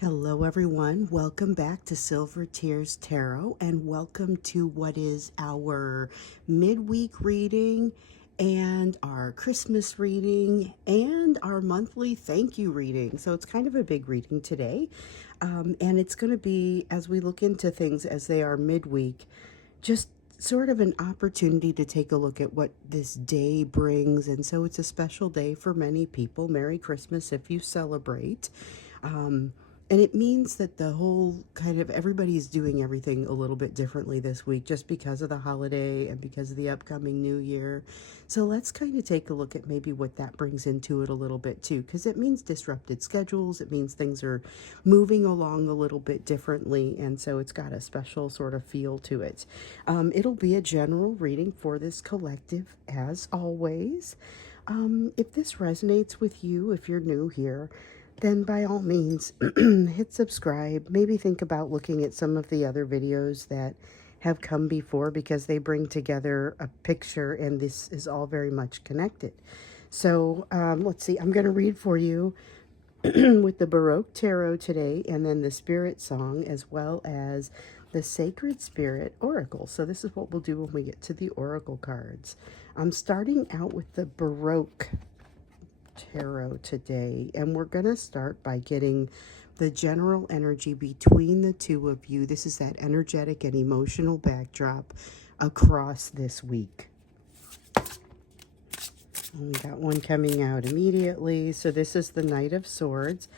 Hello, everyone. Welcome back to Silver Tears Tarot, and welcome to what is our midweek reading and our Christmas reading and our monthly thank you reading. So it's kind of a big reading today, and it's going to be, as we look into things as they are midweek, just sort of an opportunity to take a look at what this day brings. And so it's a special day for many people. Merry Christmas if you celebrate. Um, and it means that the whole kind of everybody's doing everything a little bit differently this week just because of the holiday and because of the upcoming new year. So let's kind of take a look at maybe what that brings into it a little bit too, because it means disrupted schedules. It means things are moving along a little bit differently. And so it's got a special sort of feel to it. It'll be a general reading for this collective as always. If this resonates with you, if you're new here, then by all means hit subscribe. Maybe think about looking at some of the other videos that have come before because they bring together a picture and this is all very much connected. So let's see, I'm going to read for you with the Baroque Tarot today and then the Spirit Song as well as the Sacred Spirit Oracle. So this is what we'll do when we get to the Oracle cards. I'm starting out with the Baroque Tarot today, and we're going to start by getting the general energy between the two of you. This is that energetic and emotional backdrop across this week. We got one coming out immediately. So this is the Knight of Swords.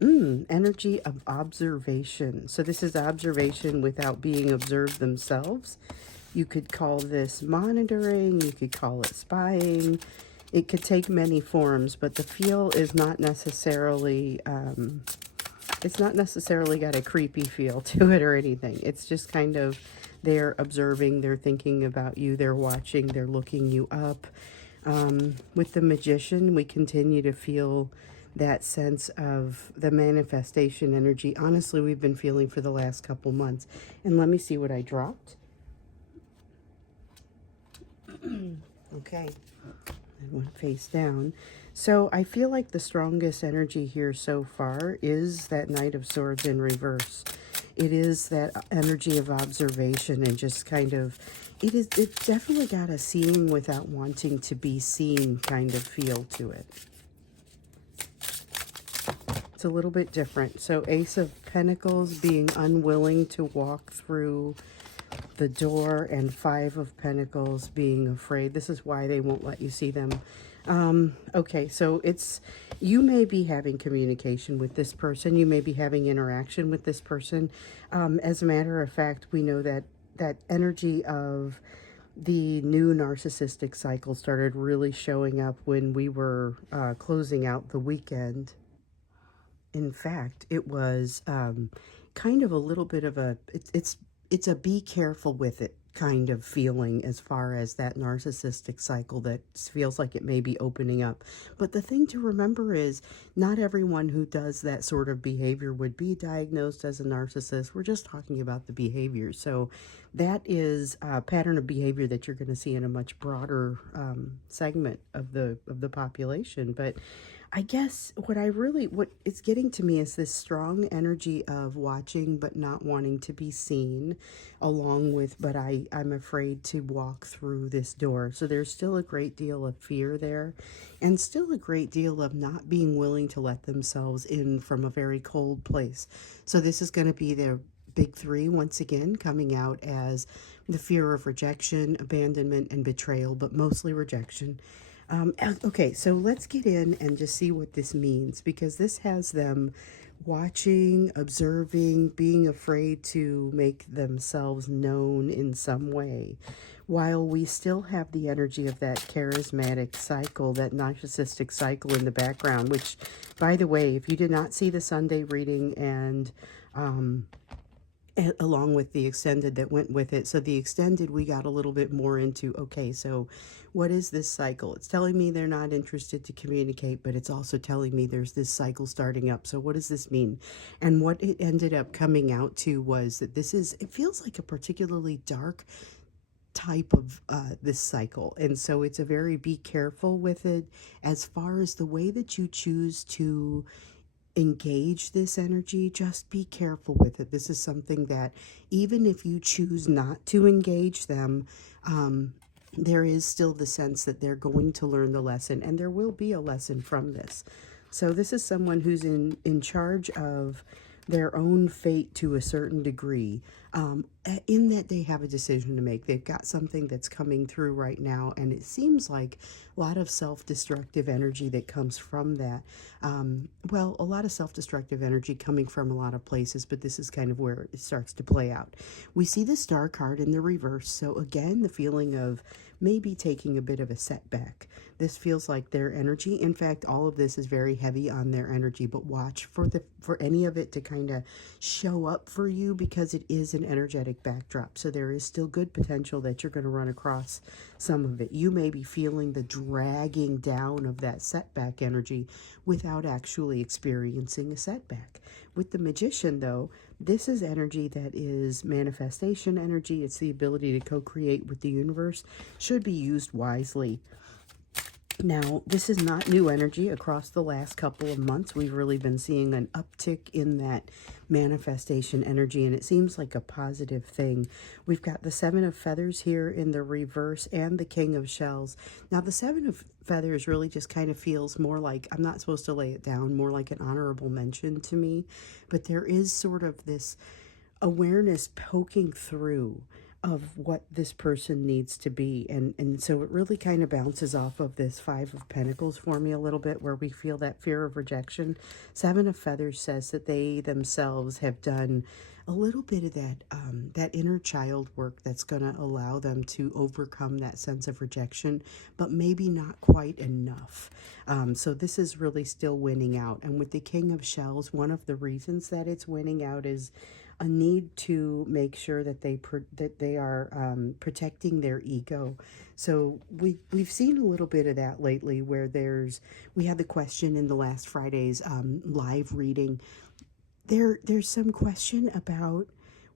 Energy of observation. So this is observation without being observed themselves. You could call this monitoring. You could call it spying. It could take many forms, but the feel is not necessarily, it's not necessarily got a creepy feel to it or anything. It's just kind of, they're observing, they're thinking about you, they're watching, they're looking you up. With the Magician, we continue to feel that sense of the manifestation energy. Honestly, we've been feeling for the last couple months. And let me see what I dropped. Okay. And went face down. So I feel like the strongest energy here so far is that Knight of Swords in reverse. It is that energy of observation and just kind of, it's definitely got a seeing without wanting to be seen kind of feel to it. It's a little bit different. So Ace of Pentacles being unwilling to walk through the door, and Five of Pentacles being afraid. This is why they won't let you see them. Okay, so it's, you may be having communication with this person. You may be having interaction with this person. As a matter of fact, we know that that energy of the new narcissistic cycle started really showing up when we were closing out the weekend. In fact, it was kind of a little bit of a, it's a be careful with it kind of feeling as far as that narcissistic cycle that feels like it may be opening up. But the thing to remember is not everyone who does that sort of behavior would be diagnosed as a narcissist. We're just talking about the behavior. So that is a pattern of behavior that you're going to see in a much broader segment of the population. But I guess what it's getting to me is this strong energy of watching but not wanting to be seen, along with, but I'm afraid to walk through this door. So there's still a great deal of fear there, and still a great deal of not being willing to let themselves in from a very cold place. So this is going to be their big three once again, coming out as the fear of rejection, abandonment, and betrayal, but mostly rejection. Okay, so let's get in and just see what this means, because this has them watching, observing, being afraid to make themselves known in some way, while we still have the energy of that charismatic cycle, that narcissistic cycle in the background, which, by the way, if you did not see the Sunday reading and along with the extended that went with it. So the extended, we got a little bit more into, okay, so what is this cycle? It's telling me they're not interested to communicate, but it's also telling me there's this cycle starting up. So what does this mean? And what it ended up coming out to was that this is, it feels like a particularly dark type of this cycle. And so it's a very be careful with it as far as the way that you choose to engage this energy, just be careful with it. This is something that even if you choose not to engage them, there is still the sense that they're going to learn the lesson, and there will be a lesson from this. So this is someone who's in charge of their own fate to a certain degree, in that they have a decision to make. They've got something that's coming through right now, and it seems like a lot of self-destructive energy that comes from that. Well, a lot of self-destructive energy coming from a lot of places, but this is kind of where it starts to play out. We see the Star card in the reverse, so again, the feeling of maybe taking a bit of a setback. This feels like their energy. In fact, all of this is very heavy on their energy, but watch for any of it to kind of show up for you, because it is an energetic backdrop. So there is still good potential that you're going to run across some of it. You may be feeling the dragging down of that setback energy without actually experiencing a setback. With the Magician, though, this is energy that is manifestation energy. It's the ability to co-create with the universe. Should be used wisely. Now, this is not new energy. Across the last couple of months, we've really been seeing an uptick in that manifestation energy, and it seems like a positive thing. We've got the Seven of Feathers here in the reverse and the King of Shells. Now, the Seven of Feathers really just kind of feels more like, I'm not supposed to lay it down, more like an honorable mention to me, but there is sort of this awareness poking through of what this person needs to be. And so it really kind of bounces off of this Five of Pentacles for me a little bit, where we feel that fear of rejection. Seven of Feathers says that they themselves have done a little bit of that that inner child work that's going to allow them to overcome that sense of rejection, but maybe not quite enough. So this is really still winning out. And with the King of Shells, one of the reasons that it's winning out is a need to make sure that they are protecting their ego. So we've seen a little bit of that lately, where we had the question in the last Friday's live reading. There's some question about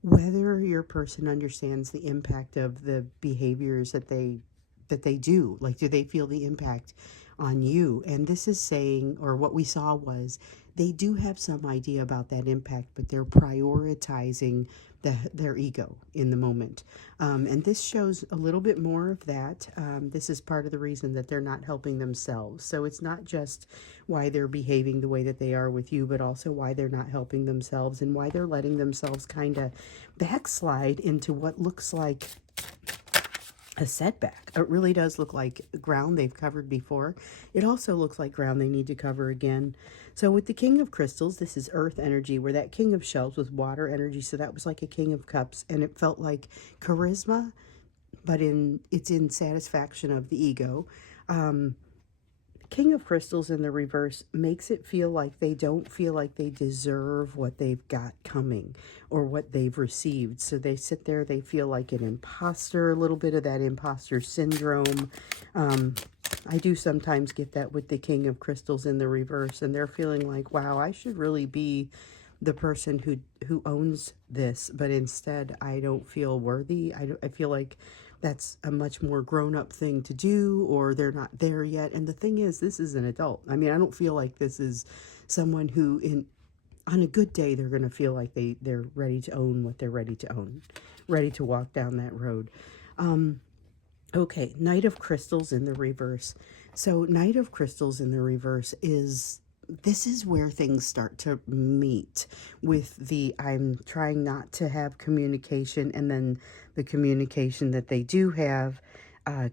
whether your person understands the impact of the behaviors that they do. Like, do they feel the impact on you? And this is saying, or what we saw was, they do have some idea about that impact, but they're prioritizing their ego in the moment. And this shows a little bit more of that. This is part of the reason that they're not helping themselves. So it's not just why they're behaving the way that they are with you, but also why they're not helping themselves, and why they're letting themselves kind of backslide into what looks like a setback. It really does look like ground they've covered before. It also looks like ground they need to cover again. So with the King of Crystals, this is earth energy, where that King of Shells was water energy. So that was like a King of Cups, and it felt like charisma, but it's in satisfaction of the ego. King of Crystals in the reverse makes it feel like they don't feel like they deserve what they've got coming or what they've received. So they sit there, they feel like an imposter, a little bit of that imposter syndrome. I do sometimes get that with the King of Crystals in the reverse, and they're feeling like, wow, I should really be the person who owns this, but instead I don't feel worthy. I feel like that's a much more grown-up thing to do, or they're not there yet. And the thing is, this is an adult. I mean, I don't feel like this is someone who on a good day they're going to feel like they're ready to own what they're ready to own, ready to walk down that road. Okay, Knight of Crystals in the reverse. So Knight of Crystals in the reverse this is where things start to meet with the I'm trying not to have communication, and then the communication that they do have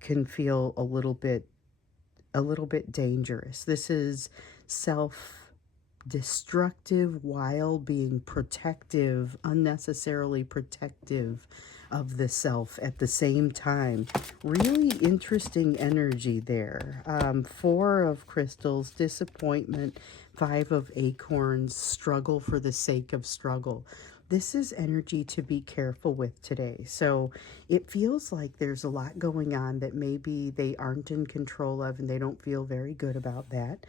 can feel a little bit dangerous. This is self-destructive while being protective, unnecessarily protective of the self at the same time. Really interesting energy there. Four of Crystals, disappointment. Five of Acorns, struggle for the sake of struggle. This is energy to be careful with today. So it feels like there's a lot going on that maybe they aren't in control of, and they don't feel very good about that.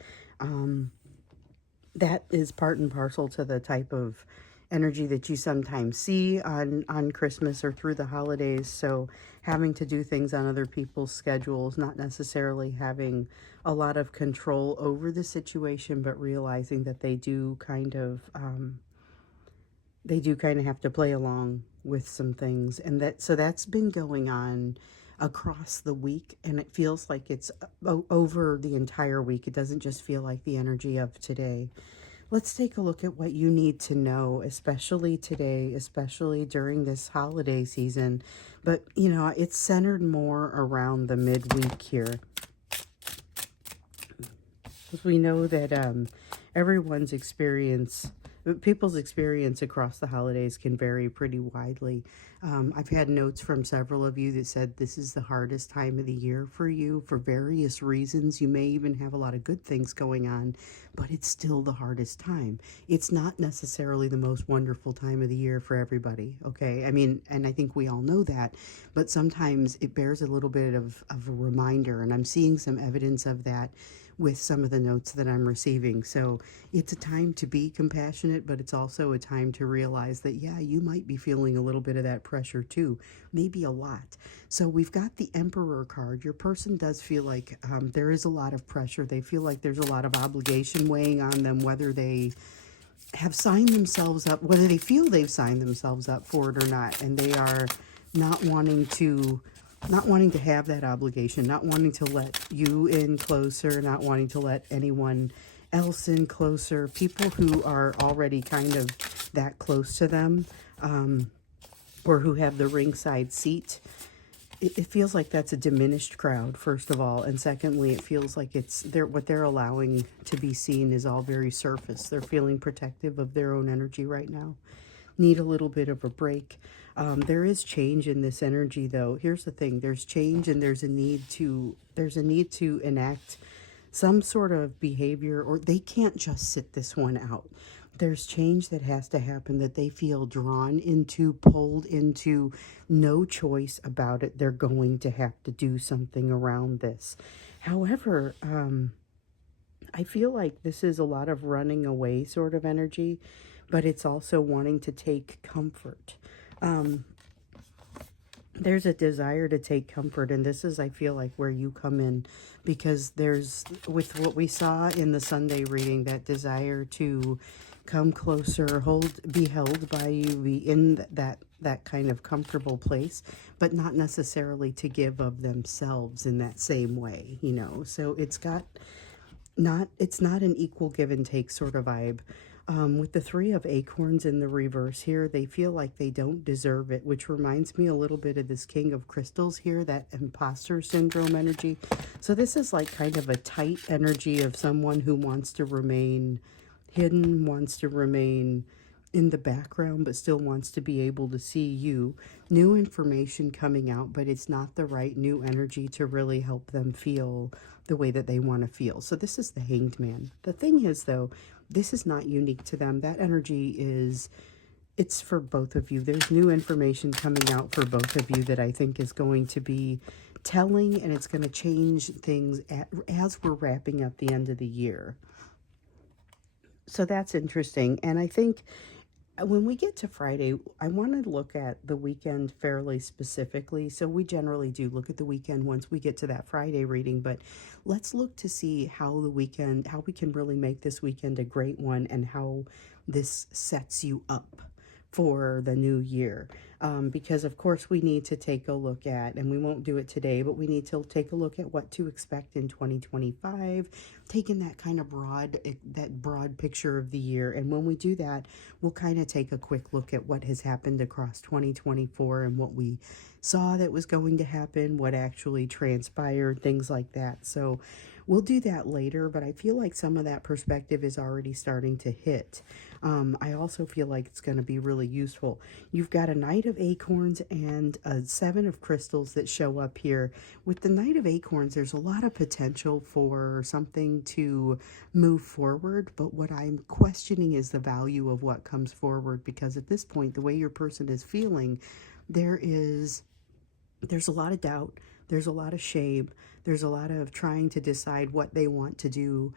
That is part and parcel to the type of energy that you sometimes see on Christmas or through the holidays. So having to do things on other people's schedules, not necessarily having a lot of control over the situation, but realizing that they do kind of have to play along with some things. And that's been going on across the week, and it feels like it's over the entire week. It doesn't just feel like the energy of today. Let's take a look at what you need to know, especially today, especially during this holiday season. But, it's centered more around the midweek here. Because we know that people's experience across the holidays can vary pretty widely. I've had notes from several of you that said this is the hardest time of the year for you for various reasons. You may even have a lot of good things going on, but it's still the hardest time. It's not necessarily the most wonderful time of the year for everybody, okay? I mean, and I think we all know that, but sometimes it bears a little bit of a reminder, and I'm seeing some evidence of that with some of the notes that I'm receiving. So it's a time to be compassionate, but it's also a time to realize that, yeah, you might be feeling a little bit of that pressure too, maybe a lot. So we've got the Emperor card. Your person does feel like there is a lot of pressure. They feel like there's a lot of obligation weighing on them, whether they have signed themselves up, whether they feel they've signed themselves up for it or not, and they are not wanting to have that obligation, not wanting to let you in closer, not wanting to let anyone else in closer, people who are already kind of that close to them, or who have the ringside seat. It feels like that's a diminished crowd, first of all, and secondly, it feels like what they're allowing to be seen is all very surface. They're feeling protective of their own energy right now, need a little bit of a break. There is change in this energy, though. Here's the thing: there's change, and there's a need to enact some sort of behavior, or they can't just sit this one out. There's change that has to happen that they feel drawn into, pulled into, no choice about it. They're going to have to do something around this. However, I feel like this is a lot of running away sort of energy, but it's also wanting to take comfort. There's a desire to take comfort, and this is, I feel like, where you come in, because there's, with what we saw in the Sunday reading, that desire to come closer, be held by you, be in that kind of comfortable place, but not necessarily to give of themselves in that same way, So it's not an equal give and take sort of vibe. With the Three of Acorns in the reverse here, they feel like they don't deserve it, which reminds me a little bit of this King of Crystals here, that imposter syndrome energy. So this is like kind of a tight energy of someone who wants to remain hidden, wants to remain in the background, but still wants to be able to see you. New information coming out, but it's not the right new energy to really help them feel the way that they want to feel. So this is the Hanged Man. The thing is, though, this is not unique to them. That energy it's for both of you. There's new information coming out for both of you that I think is going to be telling, and it's going to change things as we're wrapping up the end of the year. So that's interesting. And I think when we get to Friday, I want to look at the weekend fairly specifically. So we generally do look at the weekend once we get to that Friday reading, but let's look to see how we can really make this weekend a great one, and how this sets you up for the new year. Because of course we need to take a look at, and we won't do it today, but we need to take a look at what to expect in 2025, taking that kind of broad picture of the year. And when we do that, we'll kind of take a quick look at what has happened across 2024 and what we saw that was going to happen, what actually transpired, things like that. So we'll do that later, but I feel like some of that perspective is already starting to hit. I also feel like it's going to be really useful. You've got a Knight of Acorns and a Seven of Crystals that show up here. With the Knight of Acorns, there's a lot of potential for something to move forward, but what I'm questioning is the value of what comes forward, because at this point, the way your person is feeling, there's a lot of doubt, there's a lot of shame, there's a lot of trying to decide what they want to do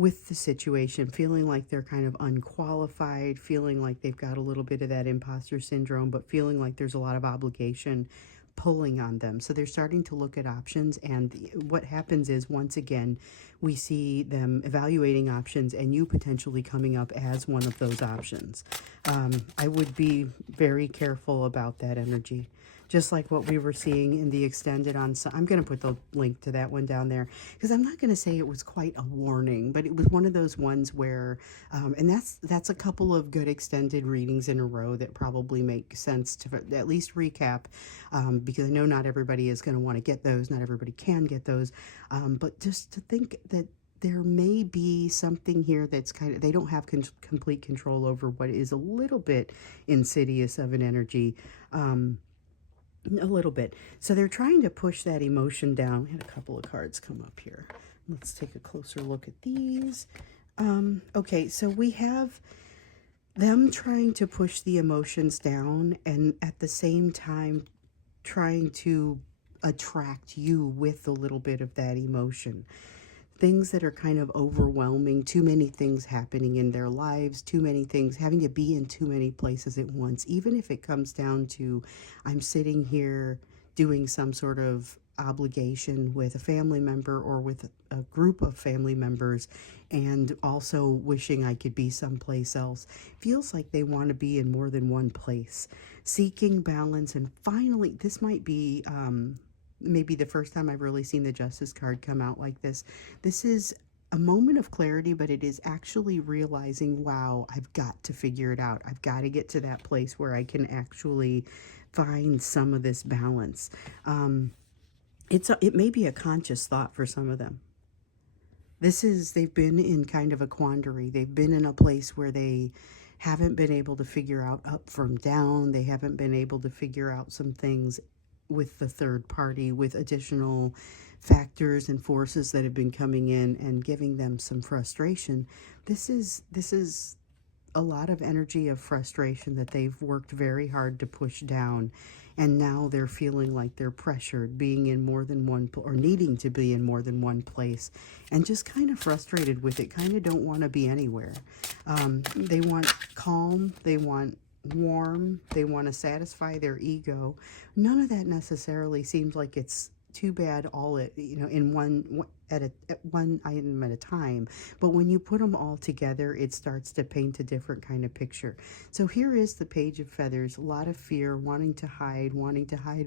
with the situation, feeling like they're kind of unqualified, feeling like they've got a little bit of that imposter syndrome, but feeling like there's a lot of obligation pulling on them. So they're starting to look at options, and what happens is, once again, we see them evaluating options and you potentially coming up as one of those options. I would be very careful about that energy. Just like what we were seeing in the extended on, I'm going to put the link to that one down there, because I'm not going to say it was quite a warning, but it was one of those ones where, and that's a couple of good extended readings in a row that probably make sense to at least recap, because I know not everybody is going to want to get those, not everybody can get those, but just to think that there may be something here that's kind of, they don't have complete control over what is a little bit insidious of an energy. A little bit. So they're trying to push that emotion down. I had a couple of cards come up here. Let's take a closer look at these. Okay, so we have them trying to push the emotions down, and at the same time trying to attract you with a little bit of that emotion. Things that are kind of overwhelming, too many things happening in their lives, too many things, having to be in too many places at once, even if it comes down to, I'm sitting here doing some sort of obligation with a family member or with a group of family members, and also wishing I could be someplace else. Feels like they want to be in more than one place, seeking balance. And finally, this might be maybe the first time I've really seen the Justice card come out like this. This is a moment of clarity, but it is actually realizing, wow, I've got to figure it out. I've got to get to that place where I can actually find some of this balance. It may be a conscious thought for some of them. They've been in kind of a quandary. They've been in a place where they haven't been able to figure out up from down. They haven't been able to figure out some things with the third party, with additional factors and forces that have been coming in and giving them some frustration. This is a lot of energy of frustration that they've worked very hard to push down, and now they're feeling like they're pressured, being in more than one, or needing to be in more than one place, and just kind of frustrated with it, kind of don't want to be anywhere. They want calm, they want warm, they want to satisfy their ego. None of that necessarily seems like it's too bad all in one item at a time, but when you put them all together, it starts to paint a different kind of picture. So here is the Page of Feathers, a lot of fear, wanting to hide,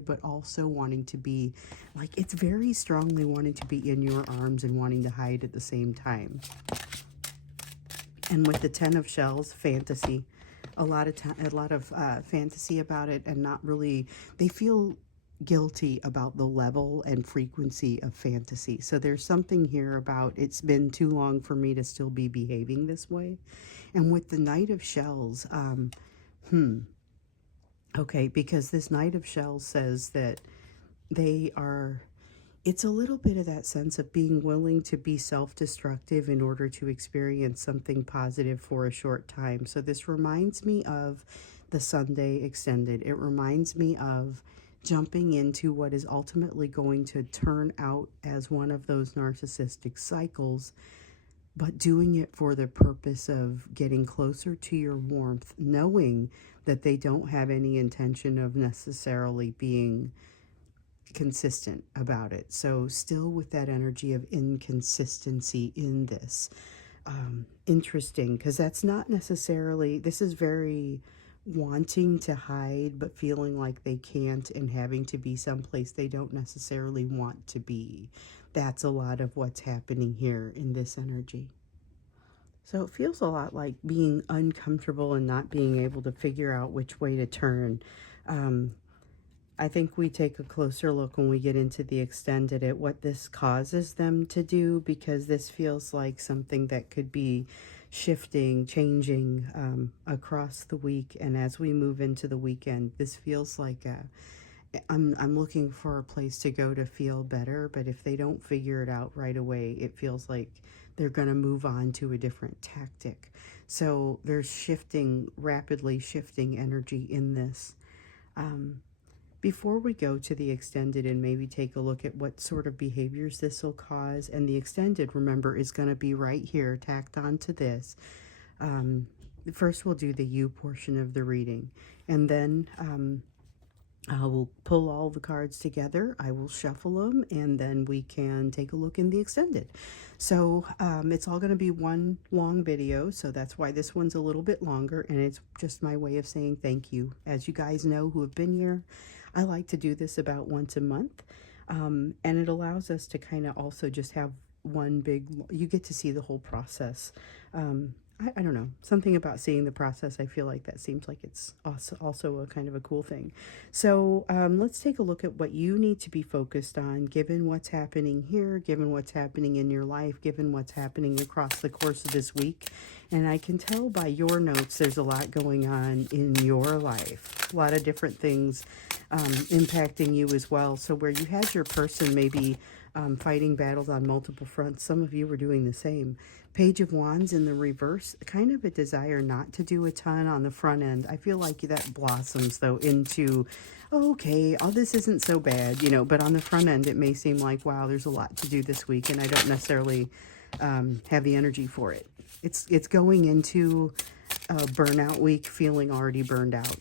but also wanting to be, like, it's very strongly wanting to be in your arms and wanting to hide at the same time. And with the Ten of Shells, fantasy, a lot of fantasy about it, and not really, they feel guilty about the level and frequency of fantasy. So there's something here about, it's been too long for me to still be behaving this way. And with the Knight of Shells, okay, because this Knight of Shells says that it's a little bit of that sense of being willing to be self-destructive in order to experience something positive for a short time. So this reminds me of the Sunday extended. It reminds me of jumping into what is ultimately going to turn out as one of those narcissistic cycles, but doing it for the purpose of getting closer to your warmth, knowing that they don't have any intention of necessarily being consistent about it. So still with that energy of inconsistency in this. Interesting, because that's not necessarily, this is very wanting to hide, but feeling like they can't, and having to be someplace they don't necessarily want to be. That's a lot of what's happening here in this energy. So it feels a lot like being uncomfortable and not being able to figure out which way to turn. I think we take a closer look when we get into the extended at what this causes them to do, because this feels like something that could be shifting, changing across the week. And as we move into the weekend, this feels like I'm looking for a place to go to feel better, but if they don't figure it out right away, it feels like they're going to move on to a different tactic. So there's rapidly shifting energy in this. before we go to the extended and maybe take a look at what sort of behaviors this will cause, and the extended, remember, is going to be right here tacked on to this. First we'll do the you portion of the reading, and then I will pull all the cards together, I will shuffle them, and then we can take a look in the extended. So it's all going to be one long video, so that's why this one's a little bit longer, and it's just my way of saying thank you. As you guys know who have been here, I like to do this about once a month, and it allows us to kind of also just have one big, you get to see the whole process. I don't know, something about seeing the process, I feel like that seems like it's also a kind of a cool thing. So let's take a look at what you need to be focused on, given what's happening here, given what's happening in your life, given what's happening across the course of this week. And I can tell by your notes there's a lot going on in your life, a lot of different things impacting you as well. So where you had your person maybe fighting battles on multiple fronts, some of you were doing the same. Page of Wands in the reverse, kind of a desire not to do a ton on the front end. I feel like that blossoms, though, into, oh, okay, oh, this isn't so bad, you know, but on the front end, it may seem like, wow, there's a lot to do this week, and I don't necessarily have the energy for it. It's going into a burnout week, feeling already burned out.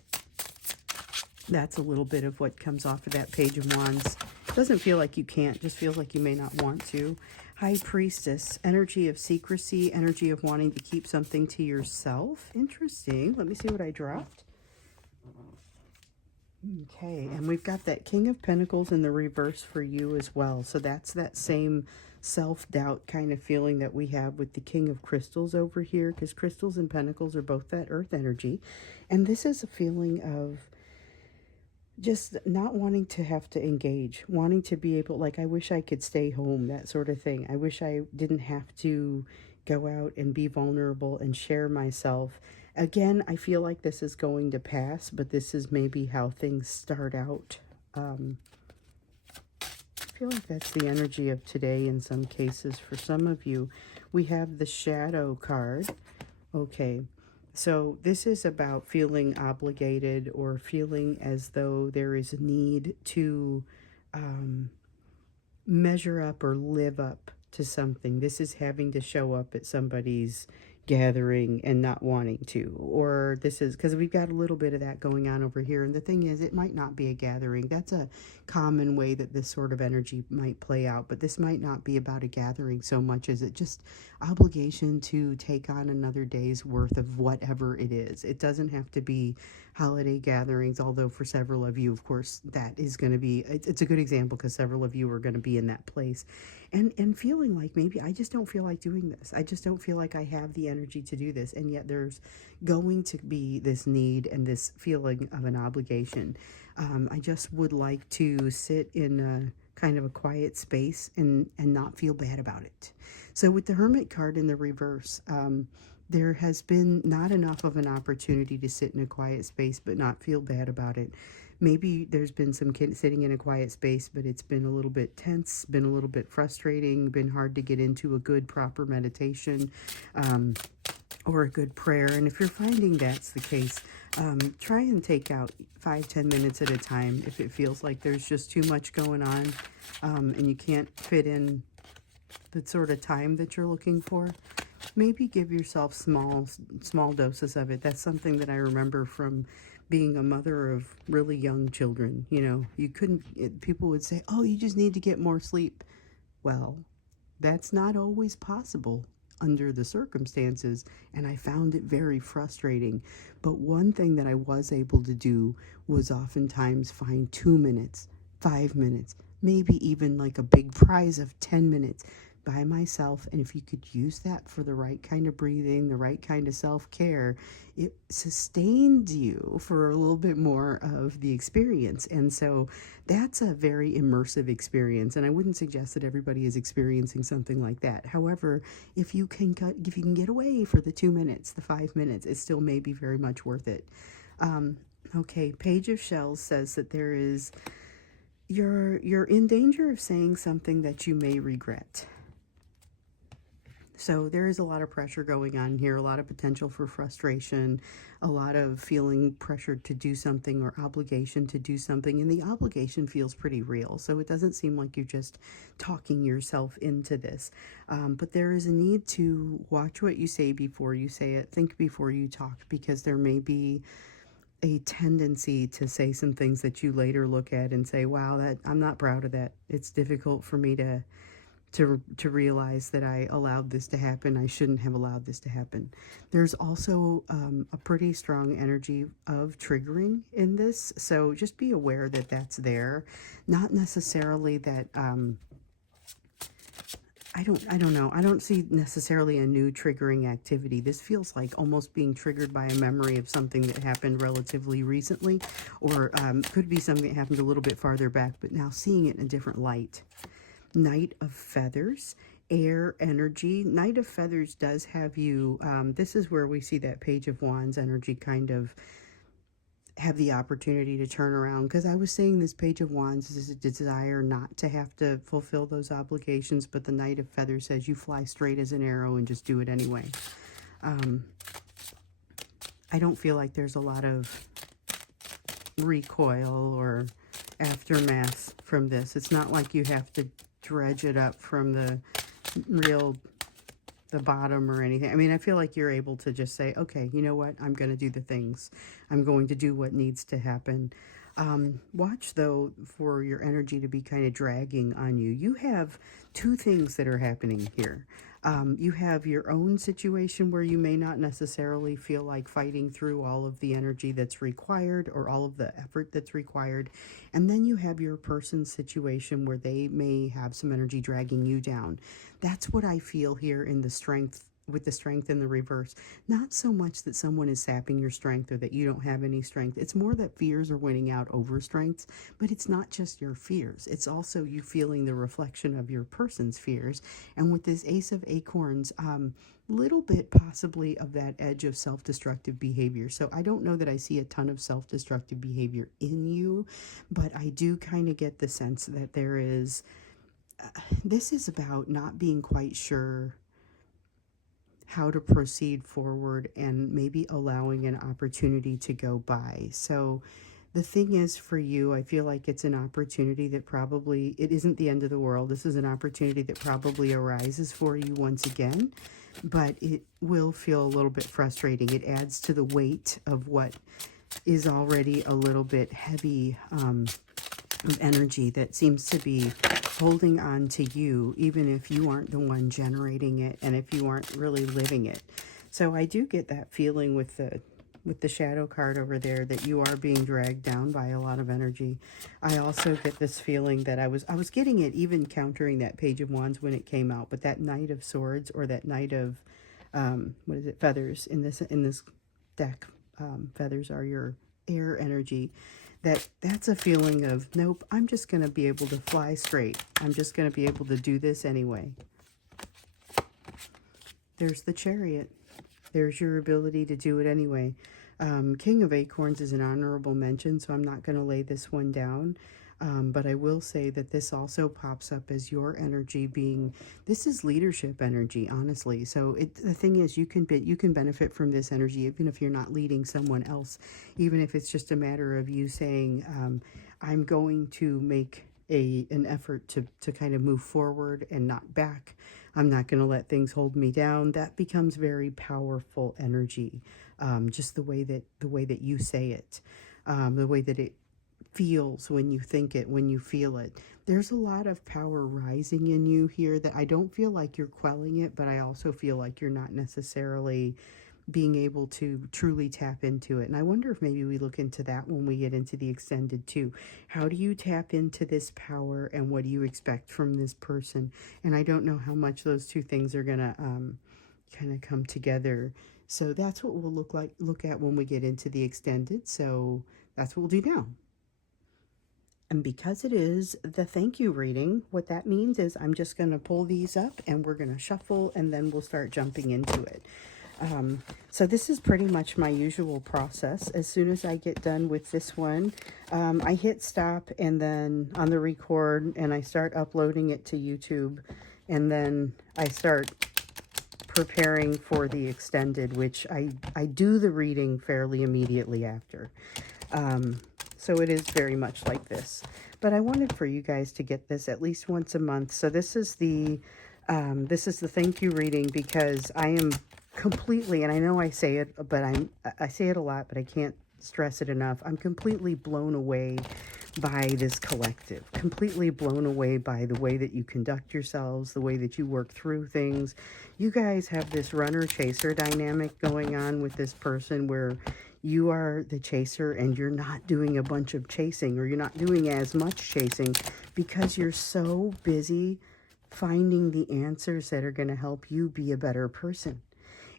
That's a little bit of what comes off of that Page of Wands. Doesn't feel like you can't, just feels like you may not want to. High Priestess, energy of secrecy, energy of wanting to keep something to yourself. Interesting. Let me see what I dropped. Okay, and we've got that King of Pentacles in the reverse for you as well. So that's that same self-doubt kind of feeling that we have with the King of Crystals over here, because crystals and pentacles are both that earth energy. And this is a feeling of just not wanting to have to engage, wanting to be able, like, I wish I could stay home, that sort of thing. I wish I didn't have to go out and be vulnerable and share myself. Again, I feel like this is going to pass, but this is maybe how things start out. I feel like that's the energy of today in some cases. For some of you, we have the Shadow card. Okay. So this is about feeling obligated or feeling as though there is a need to measure up or live up to something. This is having to show up at somebody's gathering and not wanting to, or this is because we've got a little bit of that going on over here. And the thing is, it might not be a gathering. That's a common way that this sort of energy might play out, but this might not be about a gathering so much as it just obligation to take on another day's worth of whatever it is. It doesn't have to be holiday gatherings, although for several of you, of course, that is going to be, it's a good example because several of you are going to be in that place, and feeling like maybe I just don't feel like doing this. I just don't feel like I have the energy to do this, and yet there's going to be this need and this feeling of an obligation. I just would like to sit in a kind of a quiet space and not feel bad about it. So with the Hermit card in the reverse, there has been not enough of an opportunity to sit in a quiet space but not feel bad about it. Maybe there's been some sitting in a quiet space, but it's been a little bit tense, been a little bit frustrating, been hard to get into a good, proper meditation or a good prayer. And if you're finding that's the case, try and take out 5-10 minutes at a time if it feels like there's just too much going on and you can't fit in the sort of time that you're looking for. Maybe give yourself small doses of it. That's something that I remember from being a mother of really young children. You know, you couldn't, people would say, oh, you just need to get more sleep. Well, that's not always possible under the circumstances, and I found it very frustrating. But one thing that I was able to do was oftentimes find 2 minutes, 5 minutes, maybe even like a big prize of 10 minutes by myself. And if you could use that for the right kind of breathing, the right kind of self-care, it sustained you for a little bit more of the experience. And so that's a very immersive experience, and I wouldn't suggest that everybody is experiencing something like that. However, if you can get away for the 2 minutes, the 5 minutes, it still may be very much worth it. Okay, Page of Shells says that there is, you're in danger of saying something that you may regret. So there is a lot of pressure going on here, a lot of potential for frustration, a lot of feeling pressured to do something or obligation to do something. And the obligation feels pretty real. So it doesn't seem like you're just talking yourself into this. But there is a need to watch what you say before you say it, think before you talk, because there may be a tendency to say some things that you later look at and say, wow, that I'm not proud of that. It's difficult for me to realize that I allowed this to happen. I shouldn't have allowed this to happen. There's also a pretty strong energy of triggering in this. So just be aware that that's there. Not necessarily that, I don't know. I don't see necessarily a new triggering activity. This feels like almost being triggered by a memory of something that happened relatively recently, or could be something that happened a little bit farther back, but now seeing it in a different light. Knight of Feathers, air energy. Knight of Feathers does have you, this is where we see that Page of Wands energy kind of have the opportunity to turn around, because I was saying this Page of Wands is a desire not to have to fulfill those obligations, but the Knight of Feathers says you fly straight as an arrow and just do it anyway. I don't feel like there's a lot of recoil or aftermath from this. It's not like you have to dredge it up from the bottom or anything. I mean, I feel like you're able to just say, okay, you know what? I'm going to do the things. I'm going to do what needs to happen. Watch, though, for your energy to be kind of dragging on you. You have two things that are happening here. You have your own situation where you may not necessarily feel like fighting through all of the energy that's required or all of the effort that's required. And then you have your person's situation where they may have some energy dragging you down. That's what I feel here in the strength, with the strength in the reverse. Not so much that someone is sapping your strength or that you don't have any strength. It's more that fears are winning out over strengths, but it's not just your fears. It's also you feeling the reflection of your person's fears. And with this Ace of Acorns, little bit possibly of that edge of self-destructive behavior. So I don't know that I see a ton of self-destructive behavior in you, but I do kind of get the sense that there is, this is about not being quite sure how to proceed forward and maybe allowing an opportunity to go by. So the thing is, for you, I feel like it's an opportunity that probably, it isn't the end of the world. This is an opportunity that probably arises for you once again, but it will feel a little bit frustrating. It adds to the weight of what is already a little bit heavy of energy that seems to be holding on to you, even if you aren't the one generating it and if you aren't really living it. So I do get that feeling with the shadow card over there that you are being dragged down by a lot of energy. I also get this feeling that I was getting it even countering that Page of Wands when it came out, but that Knight of Swords or that Knight of what is it, Feathers in this deck. Feathers are your air energy. That's a feeling of, nope, I'm just going to be able to fly straight. I'm just going to be able to do this anyway. There's the Chariot. There's your ability to do it anyway. King of Acorns is an honorable mention, so I'm not going to lay this one down. But I will say that this also pops up as your energy being, this is leadership energy, honestly. So the thing is, you can benefit from this energy even if you're not leading someone else, even if it's just a matter of you saying, I'm going to make an effort to kind of move forward and not back. I'm not going to let things hold me down. That becomes very powerful energy. Just the way that you say it, the way that it feels when you think it, when you feel it. There's a lot of power rising in you here that I don't feel like you're quelling it, but I also feel like you're not necessarily being able to truly tap into it. And I wonder if maybe we look into that when we get into the extended too. How do you tap into this power and what do you expect from this person? And I don't know how much those two things are gonna kind of come together. So that's what we'll look at when we get into the extended. So that's what we'll do now. And because it is the thank you reading, what that means is I'm just going to pull these up and we're going to shuffle and then we'll start jumping into it. So this is pretty much my usual process. As soon as I get done with this one, I hit stop and then on the record and I start uploading it to YouTube. And then I start preparing for the extended, which I do the reading fairly immediately after. So it is very much like this. But I wanted for you guys to get this at least once a month. So this is the thank you reading, because I am completely, and I know I say it, but I say it a lot, but I can't stress it enough. I'm completely blown away by this collective, completely blown away by the way that you conduct yourselves, the way that you work through things. You guys have this runner-chaser dynamic going on with this person where you are the chaser and you're not doing a bunch of chasing, or you're not doing as much chasing because you're so busy finding the answers that are going to help you be a better person.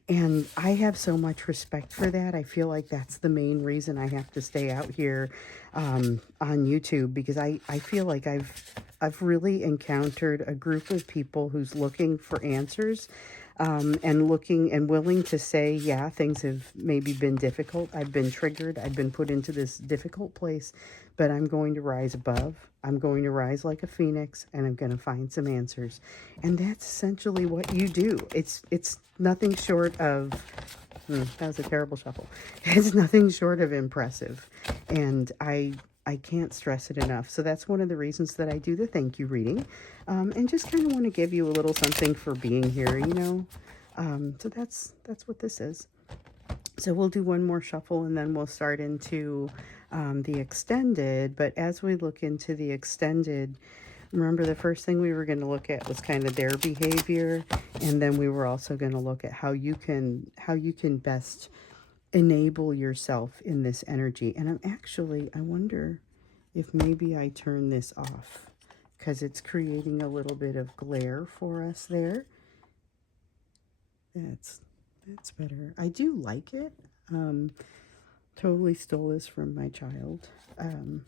And I have so much respect for that. I feel like that's the main reason I have to stay out here on YouTube, because I feel like I've really encountered a group of people who's looking for answers, and looking and willing to say, yeah, things have maybe been difficult. I've been triggered. I've been put into this difficult place, but I'm going to rise above. I'm going to rise like a phoenix, and I'm going to find some answers. And that's essentially what you do. It's nothing short of, that was a terrible shuffle. It's nothing short of impressive. And I can't stress it enough. So that's one of the reasons that I do the thank you reading. And just kind of want to give you a little something for being here, you know. So that's what this is. So we'll do one more shuffle, and then we'll start into the extended. But as we look into the extended, remember the first thing we were going to look at was kind of their behavior, and then we were also going to look at how you can best enable yourself in this energy. And I wonder if maybe I turn this off, because it's creating a little bit of glare for us there. That's better. I do like it. Totally stole this from my child,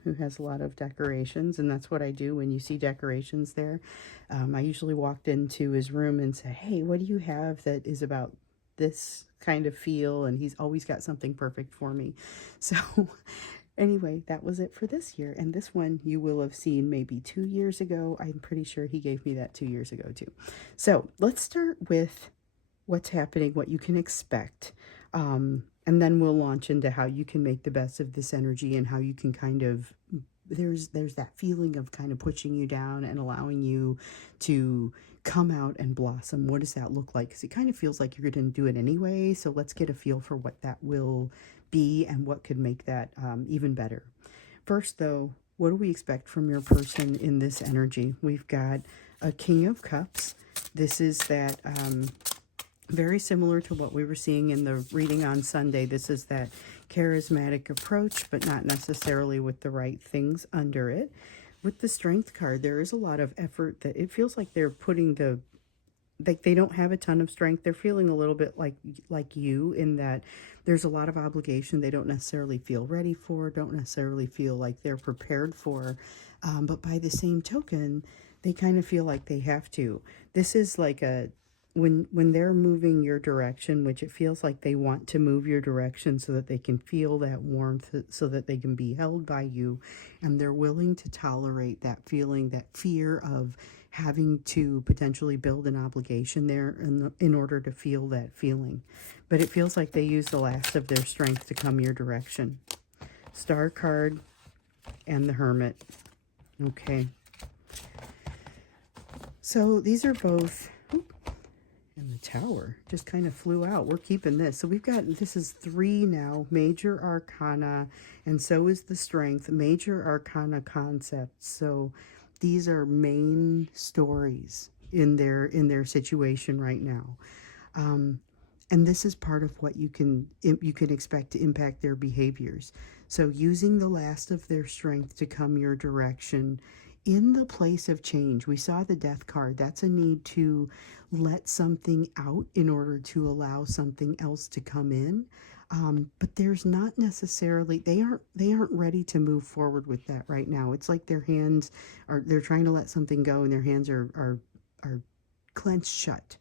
who has a lot of decorations, and that's what I do when you see decorations there. I usually walked into his room and say, hey, what do you have that is about this kind of feel? And he's always got something perfect for me. So anyway, that was it for this year. And this one you will have seen maybe 2 years ago. I'm pretty sure he gave me that 2 years ago too. So let's start with what's happening, what you can expect. And then we'll launch into how you can make the best of this energy, and how you can kind of, there's that feeling of kind of pushing you down and allowing you to come out and blossom. What does that look like? Because it kind of feels like you're going to do it anyway. So let's get a feel for what that will be and what could make that even better. First, though, what do we expect from your person in this energy? We've got a King of Cups. This is that very similar to what we were seeing in the reading on Sunday. This is that charismatic approach, but not necessarily with the right things under it. With the Strength card, there is a lot of effort that it feels like they're putting like they don't have a ton of strength. They're feeling a little bit like you, in that there's a lot of obligation they don't necessarily feel ready for, don't necessarily feel like they're prepared for. But by the same token, they kind of feel like they have to. This is like when they're moving your direction, which it feels like they want to move your direction so that they can feel that warmth, so that they can be held by you, and they're willing to tolerate that feeling, that fear of having to potentially build an obligation there in order to feel that feeling. But it feels like they use the last of their strength to come your direction. Star card and the Hermit. Okay. So these are both, and the Tower just kind of flew out. We're keeping this. So we've got, this is 3 now, major arcana, and so is the Strength, major arcana concepts. So these are main stories in their situation right now. And this is part of what you can expect to impact their behaviors. So using the last of their strength to come your direction in the place of change. We saw the Death card. That's a need to let something out in order to allow something else to come in. But there's not necessarily, they aren't ready to move forward with that right now. It's like their hands are, they're trying to let something go and their hands are clenched shut.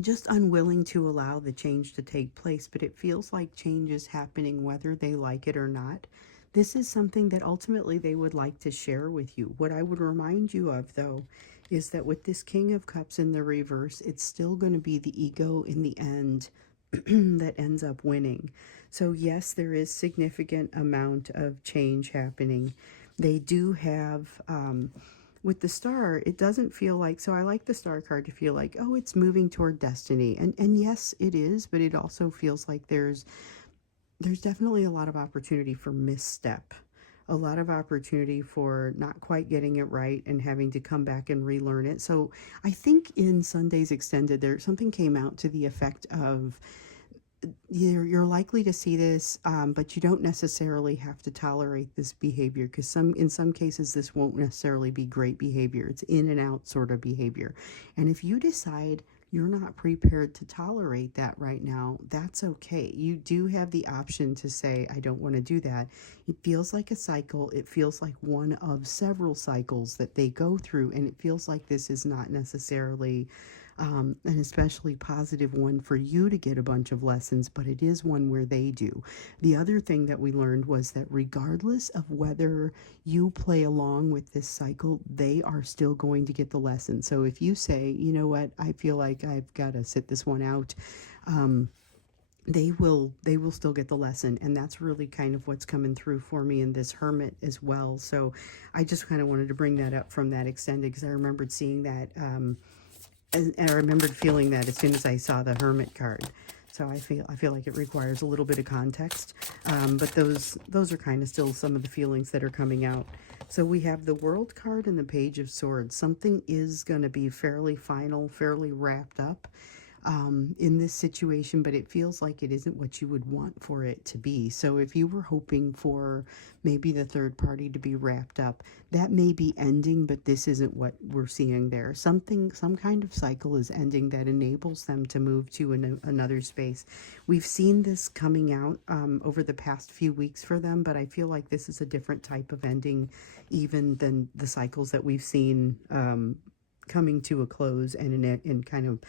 Just unwilling to allow the change to take place, but it feels like change is happening whether they like it or not. This is something that ultimately they would like to share with you. What I would remind you of, though, is that with this King of Cups in the reverse, it's still going to be the ego in the end that ends up winning. So yes, there is significant amount of change happening. They do have with the star, it doesn't feel like, so I like the star card to feel like, oh, it's moving toward destiny. And yes, it is, but it also feels like there's definitely a lot of opportunity for misstep, a lot of opportunity for not quite getting it right and having to come back and relearn it. So I think in Sunday's Extended, there something came out to the effect of you're likely to see this, but you don't necessarily have to tolerate this behavior, because in some cases this won't necessarily be great behavior. It's in and out sort of behavior. And if you decide you're not prepared to tolerate that right now, that's okay. You do have the option to say, I don't want to do that. It feels like a cycle. It feels like one of several cycles that they go through, and it feels like this is not necessarily an especially positive one for you to get a bunch of lessons, but it is one where they do. The other thing that we learned was that regardless of whether you play along with this cycle, they are still going to get the lesson. So if you say, you know what, I feel like I've got to sit this one out, they will still get the lesson. And that's really kind of what's coming through for me in this Hermit as well. So I just kind of wanted to bring that up from that extended, because I remembered seeing that and I remembered feeling that as soon as I saw the Hermit card. So I feel like it requires a little bit of context, but those are kind of still some of the feelings that are coming out. So we have the World card and the Page of Swords. Something is going to be fairly final, fairly wrapped up in this situation, but it feels like it isn't what you would want for it to be. So if you were hoping for maybe the third party to be wrapped up, that may be ending, but this isn't what we're seeing there. Some kind of cycle is ending that enables them to move to another space. We've seen this coming out over the past few weeks for them, but I feel like this is a different type of ending even than the cycles that we've seen coming to a close and kind of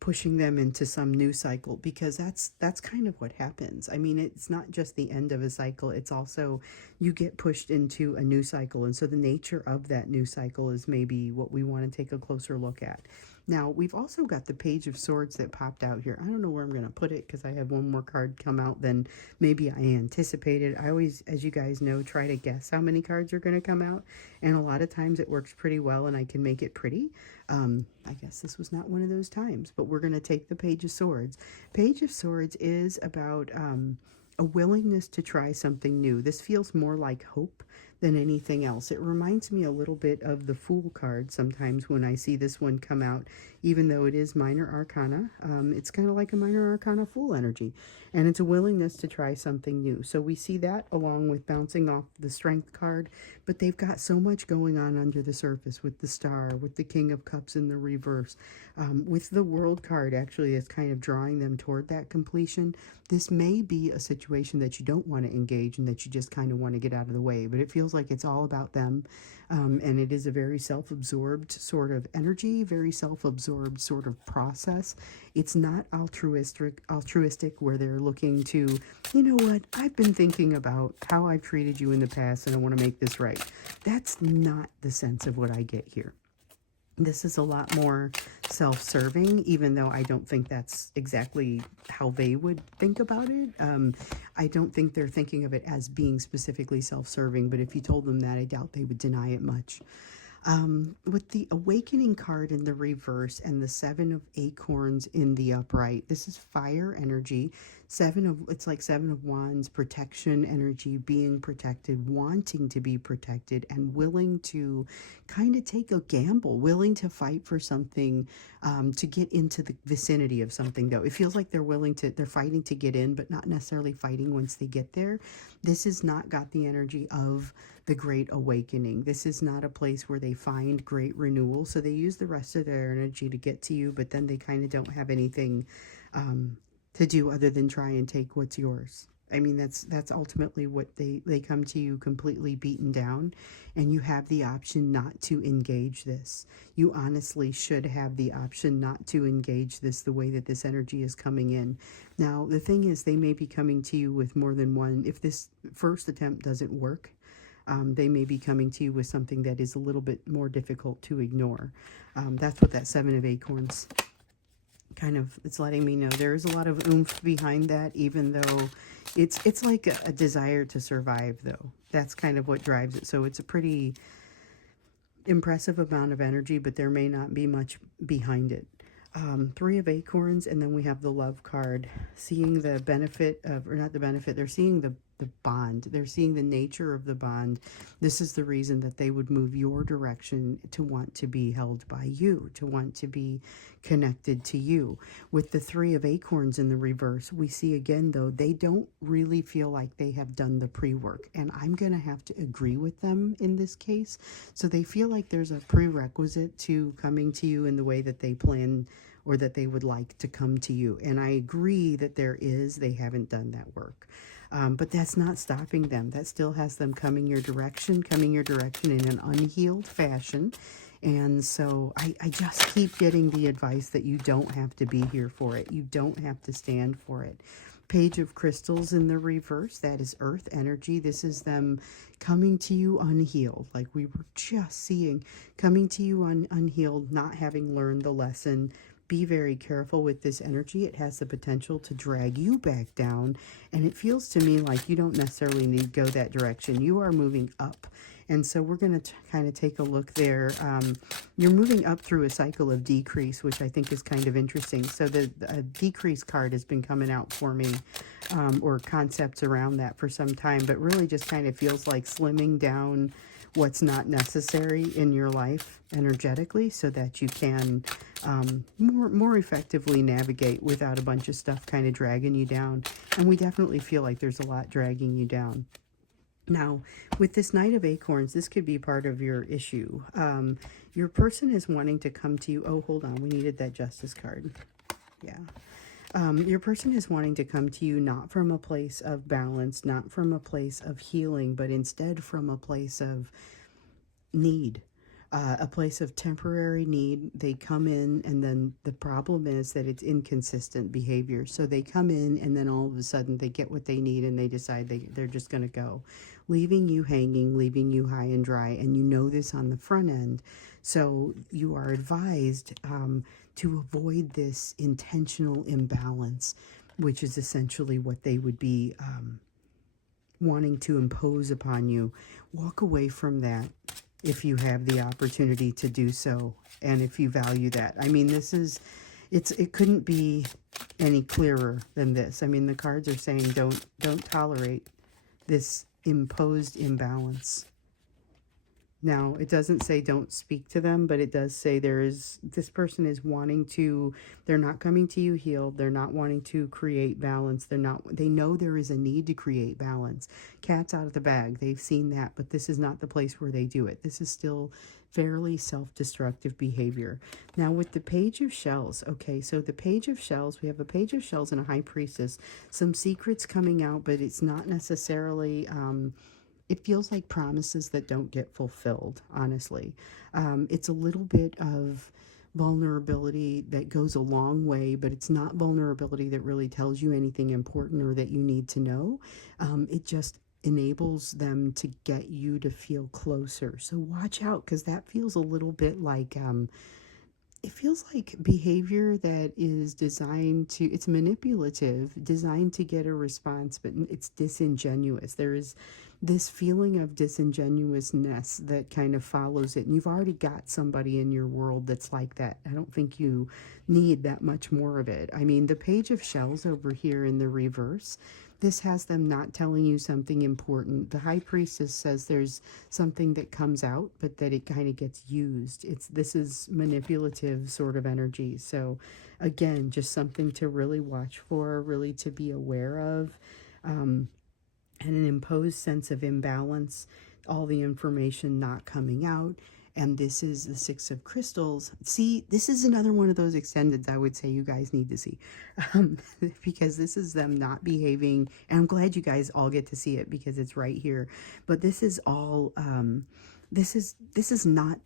pushing them into some new cycle, because that's kind of what happens. I mean, it's not just the end of a cycle, it's also you get pushed into a new cycle. And so the nature of that new cycle is maybe what we want to take a closer look at. Now, we've also got the Page of Swords that popped out here. I don't know where I'm going to put it because I have one more card come out than maybe I anticipated. I always, as you guys know, try to guess how many cards are going to come out. And a lot of times it works pretty well and I can make it pretty. I guess this was not one of those times, but we're going to take the Page of Swords. Page of Swords is about a willingness to try something new. This feels more like hope than anything else. It reminds me a little bit of the Fool card sometimes when I see this one come out, even though it is minor arcana. It's kind of like a minor arcana Fool energy, and it's a willingness to try something new. So we see that along with bouncing off the Strength card, but they've got so much going on under the surface with the Star, with the King of Cups in the reverse, with the World card actually is kind of drawing them toward that completion. This may be a situation that you don't want to engage and that you just kind of want to get out of the way, but it feels like it's all about them. And it is a very self-absorbed sort of energy, very self-absorbed sort of process. It's not altruistic where they're looking to, you know what, I've been thinking about how I've treated you in the past and I want to make this right. That's not the sense of what I get here. This is a lot more self-serving, even though I don't think that's exactly how they would think about it. I don't think they're thinking of it as being specifically self-serving, but if you told them that, I doubt they would deny it much. With the Awakening card in the reverse and the Seven of Acorns in the upright, this is fire energy. It's like Seven of Wands, protection energy, being protected, wanting to be protected, and willing to kind of take a gamble, willing to fight for something, to get into the vicinity of something though. It feels like they're fighting to get in, but not necessarily fighting once they get there. This has not got the energy of the Great Awakening. This is not a place where they find great renewal. So they use the rest of their energy to get to you, but then they kind of don't have anything to do other than try and take what's yours. I mean, that's ultimately what they come to you completely beaten down, and you have the option not to engage this. You honestly should have the option not to engage this the way that this energy is coming in. Now, the thing is, they may be coming to you with more than one. If this first attempt doesn't work, They may be coming to you with something that is a little bit more difficult to ignore. That's what that Seven of Acorns kind of, it's letting me know. There is a lot of oomph behind that, even though it's like a desire to survive, though. That's kind of what drives it. So it's a pretty impressive amount of energy, but there may not be much behind it. Three of Acorns, and then we have the Love card, seeing the benefit of, or not the benefit, they're seeing the bond. They're seeing the nature of the bond. This is the reason that they would move your direction, to want to be held by you, to want to be connected to you. With the Three of Acorns in the reverse, we see again, though, they don't really feel like they have done the pre-work. And I'm going to have to agree with them in this case. So they feel like there's a prerequisite to coming to you in the way that they plan, or that they would like to come to you. And I agree that there is, they haven't done that work. But that's not stopping them. That still has them coming your direction in an unhealed fashion. And so I just keep getting the advice that you don't have to be here for it. You don't have to stand for it. Page of Crystals in the reverse, that is earth energy. This is them coming to you unhealed, like we were just seeing, coming to you unhealed, not having learned the lesson. Be very careful with this energy. It has the potential to drag you back down, and it feels to me like you don't necessarily need to go that direction. You are moving up. And so we're going to kind of take a look there. You're moving up through a cycle of decrease, which I think is kind of interesting. So the decrease card has been coming out for me, or concepts around that for some time, but really just kind of feels like slimming down what's not necessary in your life energetically, so that you can more effectively navigate without a bunch of stuff kind of dragging you down. And we definitely feel like there's a lot dragging you down. Now, with this Knight of Acorns, this could be part of your issue. Your person is wanting to come to you. Oh, hold on. We needed that Justice card. Yeah. Your person is wanting to come to you not from a place of balance, not from a place of healing, but instead from a place of need. A place of temporary need. They come in, and then the problem is that it's inconsistent behavior. So they come in, and then all of a sudden they get what they need, and they decide they're just going to go, leaving you hanging, leaving you high and dry. And you know this on the front end. So you are advised to avoid this intentional imbalance, which is essentially what they would be wanting to impose upon you. Walk away from that if you have the opportunity to do so, and if you value that. I mean, it couldn't be any clearer than this. I mean, the cards are saying don't tolerate this imposed imbalance. Now, it doesn't say don't speak to them, but it does say this person is wanting to, they're not coming to you healed. They're not wanting to create balance. They know there is a need to create balance. Cat's out of the bag. They've seen that, but this is not the place where they do it. This is still fairly self-destructive behavior. Now, with the Page of Shells, okay, so the Page of Shells, we have a Page of Shells and a High Priestess. Some secrets coming out, but it's not necessarily... it feels like promises that don't get fulfilled, honestly. It's a little bit of vulnerability that goes a long way, but it's not vulnerability that really tells you anything important or that you need to know. It just enables them to get you to feel closer. So watch out, because that feels a little bit like... it feels like behavior that is designed to, it's manipulative, designed to get a response, but it's disingenuous. There is this feeling of disingenuousness that kind of follows it. And you've already got somebody in your world that's like that. I don't think you need that much more of it. I mean, the Page of Shells over here in the reverse, this has them not telling you something important. The High Priestess says there's something that comes out, but that it kind of gets used. This is manipulative sort of energy. So again, just something to really watch for, really to be aware of. And an imposed sense of imbalance, all the information not coming out. And this is the Six of Crystals. See, this is another one of those extendeds I would say you guys need to see. Because this is them not behaving. And I'm glad you guys all get to see it because it's right here. But this is all, this is not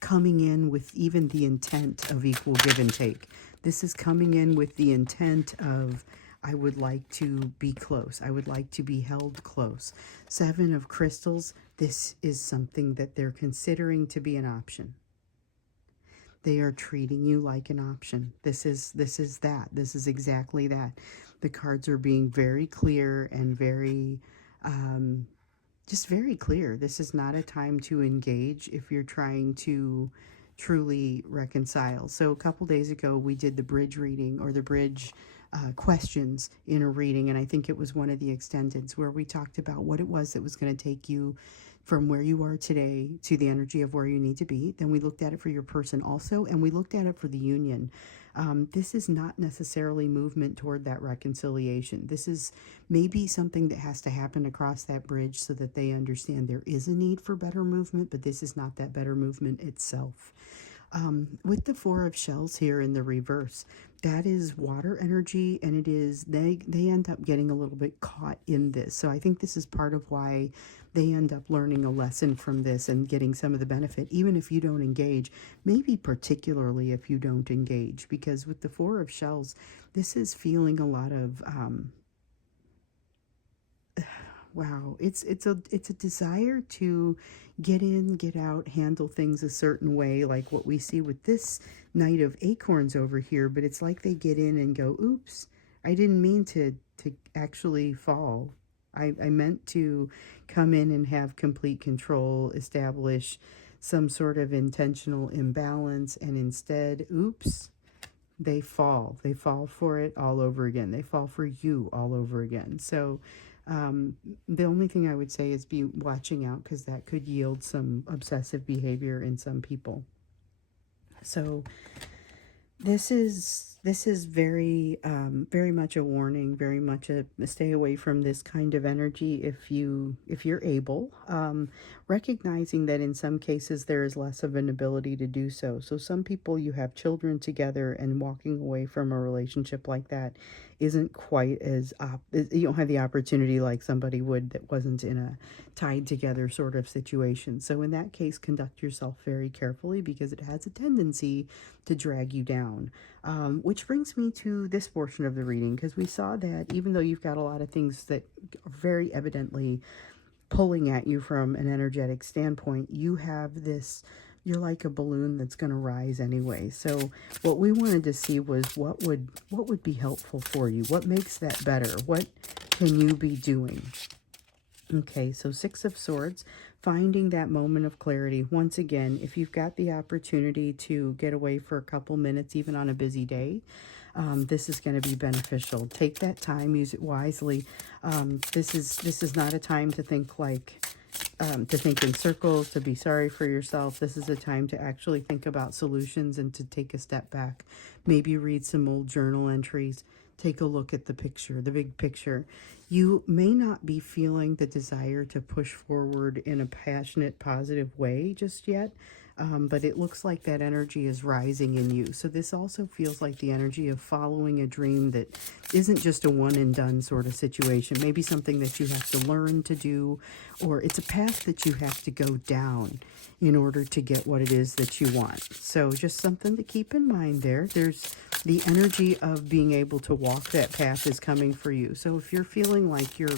coming in with even the intent of equal give and take. This is coming in with the intent of, I would like to be close. I would like to be held close. Seven of Crystals, this is something that they're considering to be an option. They are treating you like an option. This is that. This is exactly that. The cards are being very clear and very just very clear. This is not a time to engage if you're trying to truly reconcile. So a couple days ago, we did the bridge reading, or the bridge questions in a reading, and I think it was one of the extendeds where we talked about what it was that was going to take you from where you are today to the energy of where you need to be. Then we looked at it for your person also, and we looked at it for the union. This is not necessarily movement toward that reconciliation. This is maybe something that has to happen across that bridge so that they understand there is a need for better movement, but this is not that better movement itself. With the Four of Shells here in the reverse, that is water energy, and it is, they end up getting a little bit caught in this. So I think this is part of why they end up learning a lesson from this and getting some of the benefit, even if you don't engage, maybe particularly if you don't engage, because with the Four of Shells, this is feeling a lot of, wow, it's a desire to get in, get out, handle things a certain way, like what we see with this Knight of Acorns over here. But it's like they get in and go, oops, I didn't mean to actually fall. I meant to come in and have complete control, establish some sort of intentional imbalance, and instead, oops, they fall. They fall for it all over again. They fall for you all over again. So the only thing I would say is be watching out, because that could yield some obsessive behavior in some people. So this is very very much a warning, very much a stay away from this kind of energy if you're able, recognizing that in some cases there is less of an ability to do so. So some people, you have children together, and walking away from a relationship like that isn't quite as you don't have the opportunity like somebody would that wasn't in a tied together sort of situation. So in that case, conduct yourself very carefully, because it has a tendency to drag you down. Which brings me to this portion of the reading, because we saw that even though you've got a lot of things that are very evidently pulling at you from an energetic standpoint, you have this, you're like a balloon that's going to rise anyway. So what we wanted to see was what would be helpful for you. What makes that better? What can you be doing? Okay, so Six of Swords, finding that moment of clarity. Once again, if you've got the opportunity to get away for a couple minutes, even on a busy day, this is going to be beneficial. Take that time, use it wisely. This is not a time to think like, to think in circles, to be sorry for yourself. This is a time to actually think about solutions and to take a step back. Maybe read some old journal entries. Take a look at the picture, the big picture. You may not be feeling the desire to push forward in a passionate, positive way just yet, but it looks like that energy is rising in you. So this also feels like the energy of following a dream that isn't just a one and done sort of situation. Maybe something that you have to learn to do, or it's a path that you have to go down in order to get what it is that you want. So just something to keep in mind there. There's the energy of being able to walk that path is coming for you. So if you're feeling like you're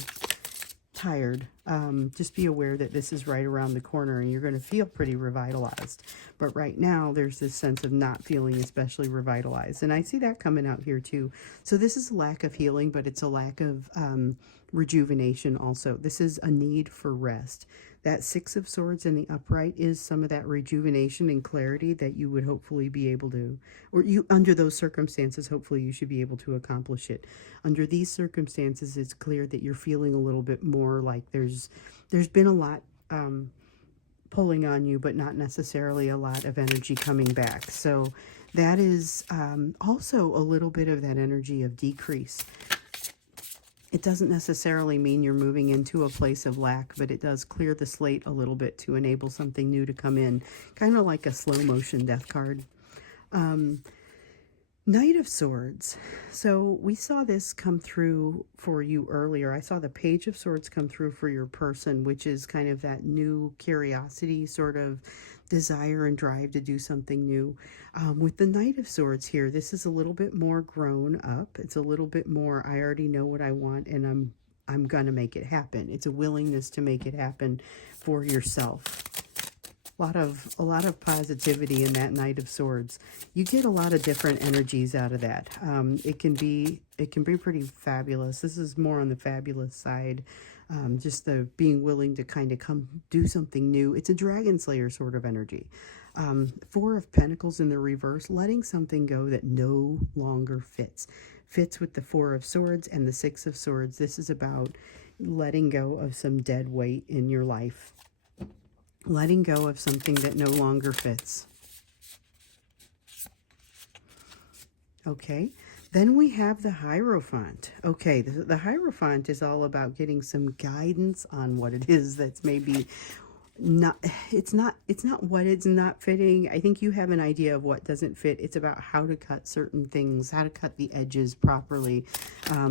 tired, just be aware that this is right around the corner and you're going to feel pretty revitalized. But right now, there's this sense of not feeling especially revitalized. And I see that coming out here too. So this is a lack of healing, but it's a lack of rejuvenation also. This is a need for rest. That Six of Swords in the upright is some of that rejuvenation and clarity that you would hopefully be able to, or you, under those circumstances, hopefully you should be able to accomplish it. Under these circumstances, it's clear that you're feeling a little bit more like there's been a lot pulling on you, but not necessarily a lot of energy coming back. So that is also a little bit of that energy of decrease. It doesn't necessarily mean you're moving into a place of lack, but it does clear the slate a little bit to enable something new to come in, kind of like a slow motion death card. Knight of Swords. So we saw this come through for you earlier. I saw the Page of Swords come through for your person, which is kind of that new curiosity, sort of desire and drive to do something new. With the Knight of Swords here, this is a little bit more grown up. It's a little bit more, I already know what I want and I'm gonna make it happen. It's a willingness to make it happen for yourself. A lot of positivity in that Knight of Swords. You get a lot of different energies out of that. It can be pretty fabulous. This is more on the fabulous side. Just the being willing to kind of come do something new. It's a Dragon Slayer sort of energy. Four of Pentacles in the reverse, letting something go that no longer fits. Fits with the Four of Swords and the Six of Swords. This is about letting go of some dead weight in your life. Letting go of something that no longer fits. Okay, then we have the Hierophant. Okay, the Hierophant is all about getting some guidance on what it is that's maybe not, it's not what it's not fitting. I think you have an idea of what doesn't fit. It's about how to cut certain things, how to cut the edges properly,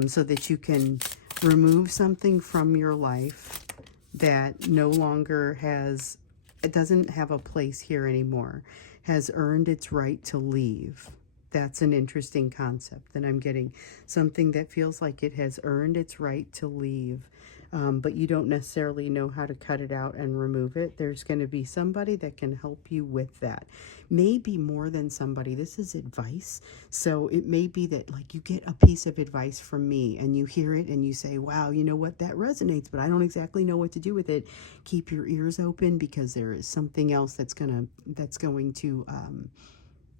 so that you can remove something from your life that no longer has, it doesn't have a place here anymore, has earned its right to leave. That's an interesting concept that I'm getting. Something that feels like it has earned its right to leave, but you don't necessarily know how to cut it out and remove it. There's going to be somebody that can help you with that. Maybe more than somebody. This is advice. So it may be that like you get a piece of advice from me and you hear it and you say, wow, you know what, that resonates, but I don't exactly know what to do with it. Keep your ears open, because there is something else that's going to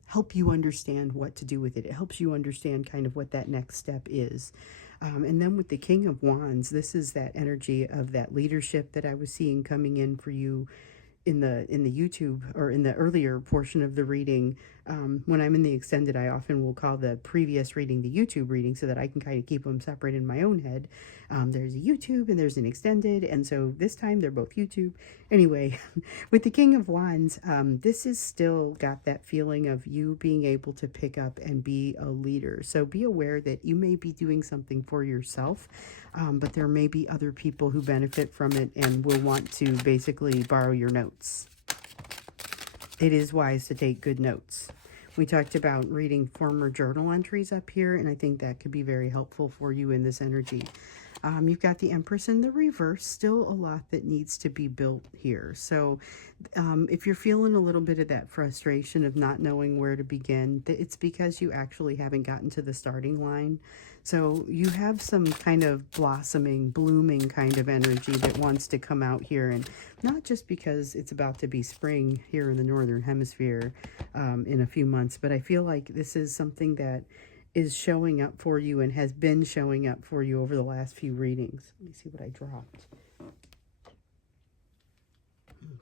help you understand what to do with it. It helps you understand kind of what that next step is. And then with the King of Wands, this is that energy of that leadership that I was seeing coming in for you in the YouTube, or in the earlier portion of the reading. When I'm in the extended, I often will call the previous reading the YouTube reading, so that I can kind of keep them separate in my own head. There's a YouTube and there's an extended, and so this time they're both YouTube. Anyway, with the King of Wands, this is still got that feeling of you being able to pick up and be a leader. So be aware that you may be doing something for yourself, but there may be other people who benefit from it and will want to basically borrow your notes. It is wise to take good notes. We talked about reading former journal entries up here, and I think that could be very helpful for you in this energy. You've got the Empress in the reverse, still a lot that needs to be built here. So if you're feeling a little bit of that frustration of not knowing where to begin, it's because you actually haven't gotten to the starting line. So you have some kind of blossoming, blooming kind of energy that wants to come out here, and not just because it's about to be spring here in the Northern Hemisphere in a few months, but I feel like this is something that is showing up for you and has been showing up for you over the last few readings. Let me see what I dropped.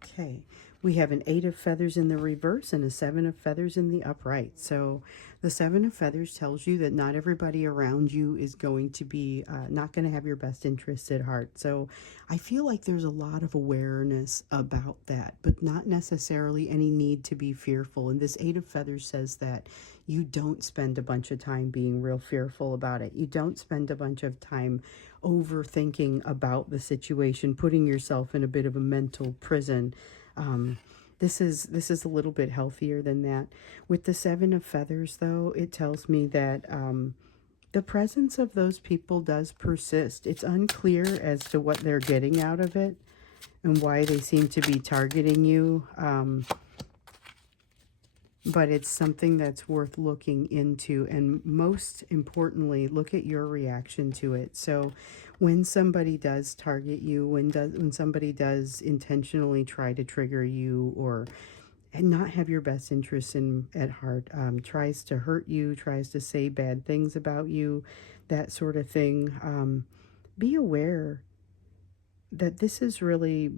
Okay, we have an 8 of feathers in the reverse and a 7 of feathers in the upright. So the 7 of feathers tells you that not everybody around you is going to be, not going to have your best interests at heart. So I feel like there's a lot of awareness about that, but not necessarily any need to be fearful. And this 8 of feathers says that you don't spend a bunch of time being real fearful about it. You don't spend a bunch of time overthinking about the situation, putting yourself in a bit of a mental prison. This is a little bit healthier than that. With the 7 of feathers, though, it tells me that the presence of those people does persist. It's unclear as to what they're getting out of it and why they seem to be targeting you. But it's something that's worth looking into, and most importantly, look at your reaction to it. So when somebody does target you, when somebody does intentionally try to trigger you or not have your best interests at heart, tries to hurt you, tries to say bad things about you, that sort of thing, be aware that this is really,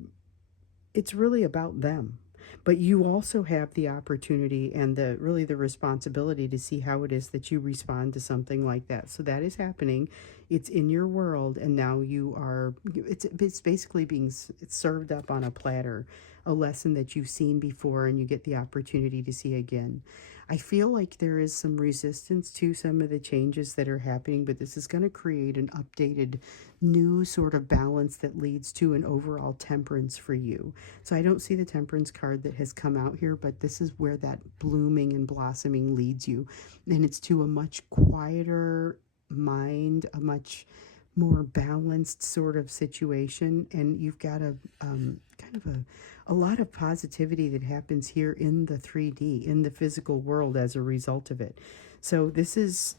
it's really about them. But you also have the opportunity and the responsibility to see how it is that you respond to something like that. So that is happening. It's in your world, and now you are, it's basically being served up on a platter, a lesson that you've seen before and you get the opportunity to see again. I feel like there is some resistance to some of the changes that are happening, but this is going to create an updated, new sort of balance that leads to an overall temperance for you. So I don't see the temperance card that has come out here, but this is where that blooming and blossoming leads you. And it's to a much quieter mind, a much more balanced sort of situation, and you've got a kind of a lot of positivity that happens here in the 3D, in the physical world as a result of it. So this is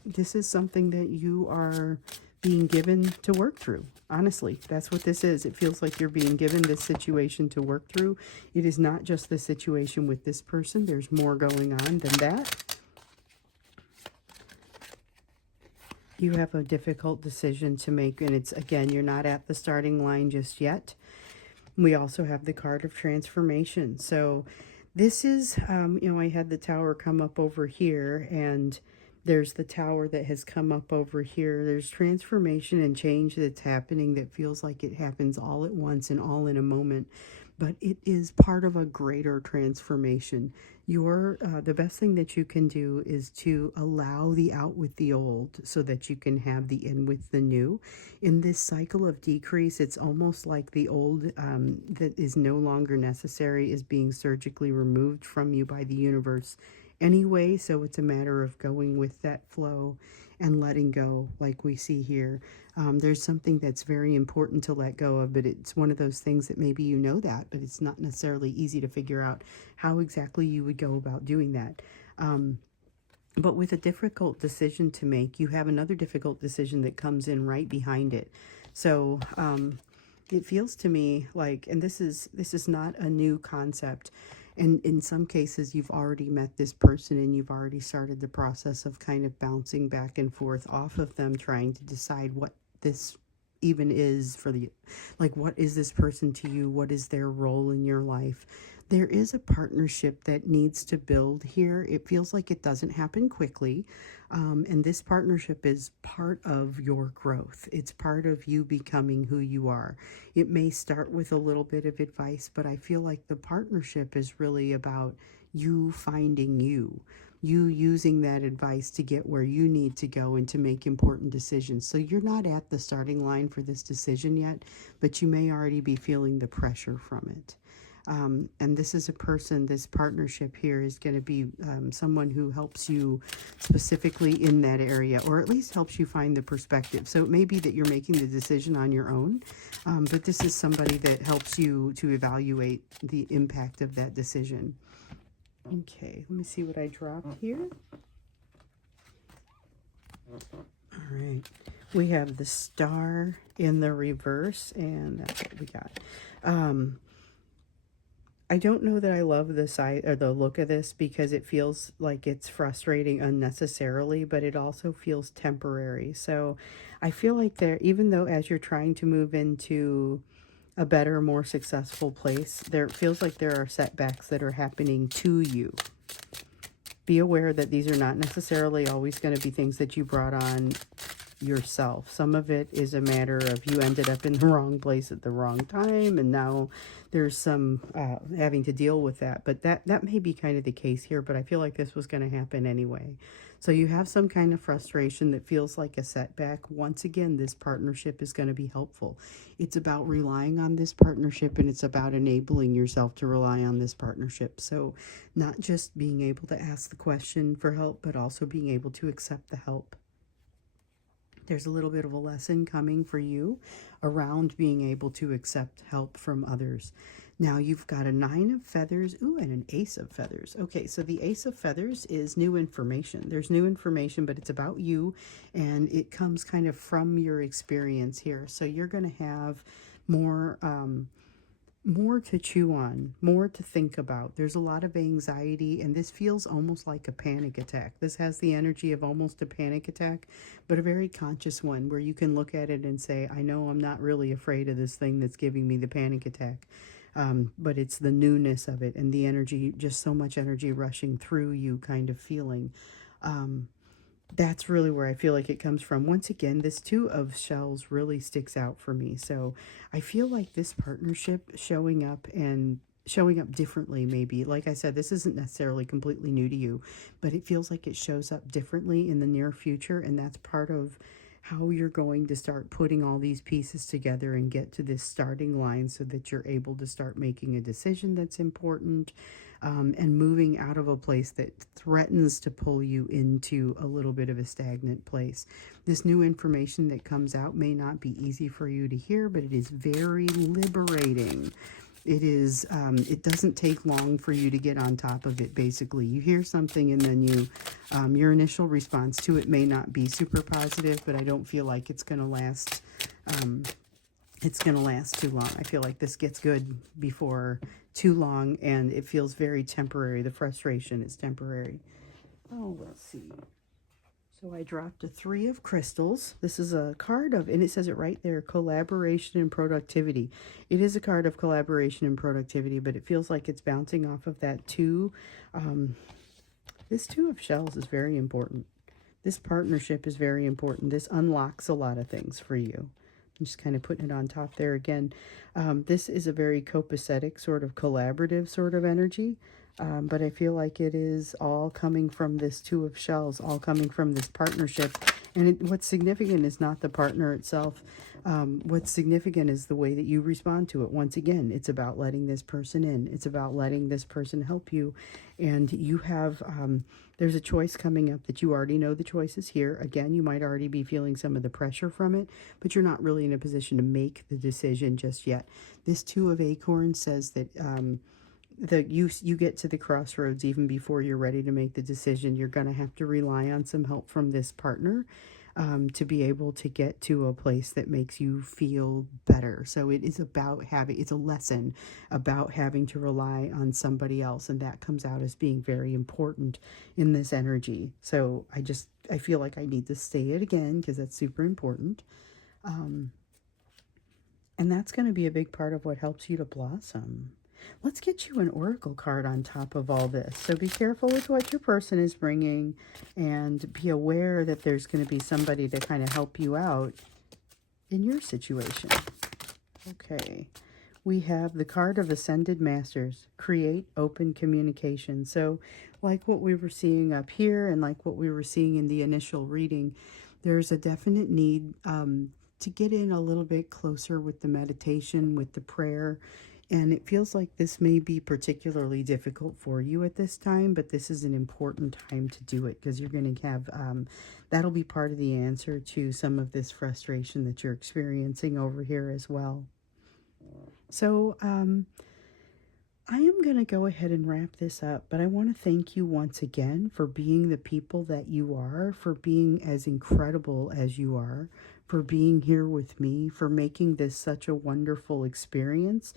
something that you are being given to work through. Honestly, that's what this is. It feels like you're being given this situation to work through. It is not just the situation with this person. There's more going on than that. You have a difficult decision to make, and it's, again, you're not at the starting line just yet. We also have the card of transformation. So this is, you know, I had the tower come up over here, and there's the tower that has come up over here. There's transformation and change that's happening that feels like it happens all at once and all in a moment. But it is part of a greater transformation. The best thing that you can do is to allow the out with the old so that you can have the in with the new. In this cycle of decrease, it's almost like the old that is no longer necessary is being surgically removed from you by the universe anyway. So it's a matter of going with that flow and letting go, like we see here. There's something that's very important to let go of, but it's one of those things that maybe you know that, but it's not necessarily easy to figure out how exactly you would go about doing that. But with a difficult decision to make, you have another difficult decision that comes in right behind it. So it feels to me like, and this is not a new concept. And in some cases, you've already met this person and you've already started the process of kind of bouncing back and forth off of them, trying to decide what this even is for the, like, what is this person to you? What is their role in your life? There is a partnership that needs to build here. It feels like it doesn't happen quickly. And this partnership is part of your growth. It's part of you becoming who you are. It may start with a little bit of advice, but I feel like the partnership is really about you finding you using that advice to get where you need to go and to make important decisions. So you're not at the starting line for this decision yet, but you may already be feeling the pressure from it. And this is a person, this partnership here is going to be someone who helps you specifically in that area, or at least helps you find the perspective. So it may be that you're making the decision on your own, but this is somebody that helps you to evaluate the impact of that decision. Okay, let me see what I dropped here. All right, we have the star in the reverse, and that's what we got. I don't know that I love the side or the look of this, because it feels like it's frustrating unnecessarily, but it also feels temporary. So I feel like there, even though as you're trying to move into a better, more successful place, there feels like there are setbacks that are happening to you. Be aware that these are not necessarily always going to be things that you brought on yourself. Some of it is a matter of you ended up in the wrong place at the wrong time, and now there's some having to deal with that. But that may be kind of the case here, but I feel like this was going to happen anyway. So you have some kind of frustration that feels like a setback. Once again, this partnership is going to be helpful. It's about relying on this partnership, and it's about enabling yourself to rely on this partnership. So not just being able to ask the question for help, but also being able to accept the help. There's a little bit of a lesson coming for you around being able to accept help from others. Now you've got a 9 of feathers, ooh, and an ace of feathers. Okay, so the ace of feathers is new information. There's new information, but it's about you, and it comes kind of from your experience here. So you're going to have more to chew on, more to think about. There's a lot of anxiety, and this feels almost like a panic attack. This has the energy of almost a panic attack, but a very conscious one, where you can look at it and say, I know I'm not really afraid of this thing that's giving me the panic attack. But it's the newness of it and the energy, just so much energy rushing through you kind of feeling. That's really where I feel like it comes from. Once again, this 2 of shells really sticks out for me. So I feel like this partnership showing up and showing up differently, maybe. Like I said, this isn't necessarily completely new to you, but it feels like it shows up differently in the near future, and that's part of how you're going to start putting all these pieces together and get to this starting line so that you're able to start making a decision that's important, and moving out of a place that threatens to pull you into a little bit of a stagnant place. This new information that comes out may not be easy for you to hear, but it is very liberating. It is, it doesn't take long for you to get on top of it, basically. You hear something and then your initial response to it may not be super positive, but I don't feel like it's going to last, too long. I feel like this gets good before too long, and it feels very temporary. The frustration is temporary. Oh, let's see. So I dropped a 3 of crystals. This is a card of, and it says it right there, collaboration and productivity. It is a card of collaboration and productivity, but it feels like it's bouncing off of that 2. This 2 of shells is very important. This partnership is very important. This unlocks a lot of things for you. I'm just kind of putting it on top there again. This is a very copacetic sort of collaborative sort of energy. But I feel like it is all coming from this 2 of shells, all coming from this partnership. And what's significant is not the partner itself. What's significant is the way that you respond to it. Once again, it's about letting this person in. It's about letting this person help you. And you have, there's a choice coming up that you already know the choice is here. Again, you might already be feeling some of the pressure from it, but you're not really in a position to make the decision just yet. This 2 of acorns says that, you get to the crossroads even before you're ready to make the decision. You're going to have to rely on some help from this partner to be able to get to a place that makes you feel better. So it is about having, it's a lesson about having to rely on somebody else, and that comes out as being very important in this energy. So I feel like I need to say it again because that's super important. And that's going to be a big part of what helps you to blossom. Let's get you an oracle card on top of all this. So be careful with what your person is bringing, and be aware that there's going to be somebody to kind of help you out in your situation. Okay. We have the card of Ascended Masters, create open communication. So like what we were seeing up here and like what we were seeing in the initial reading, there's a definite need to get in a little bit closer with the meditation, with the prayer. And it feels like this may be particularly difficult for you at this time, but this is an important time to do it because you're going to have, that'll be part of the answer to some of this frustration that you're experiencing over here as well. So I am going to go ahead and wrap this up, but I want to thank you once again for being the people that you are, for being as incredible as you are, for being here with me, for making this such a wonderful experience.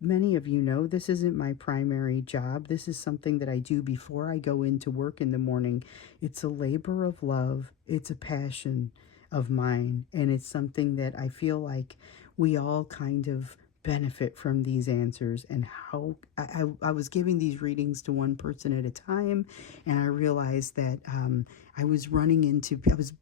Many of you know this isn't my primary job. This is something that I do before I go into work in the morning. It's a labor of love. It's a passion of mine. And it's something that I feel like we all kind of benefit from these answers. And how I was giving these readings to one person at a time, and I realized that I was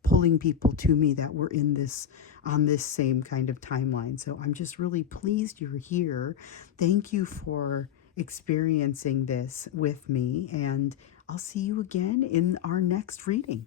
pulling people to me that were in this, on this same kind of timeline. So I'm just really pleased you're here. Thank you for experiencing this with me, and I'll see you again in our next reading.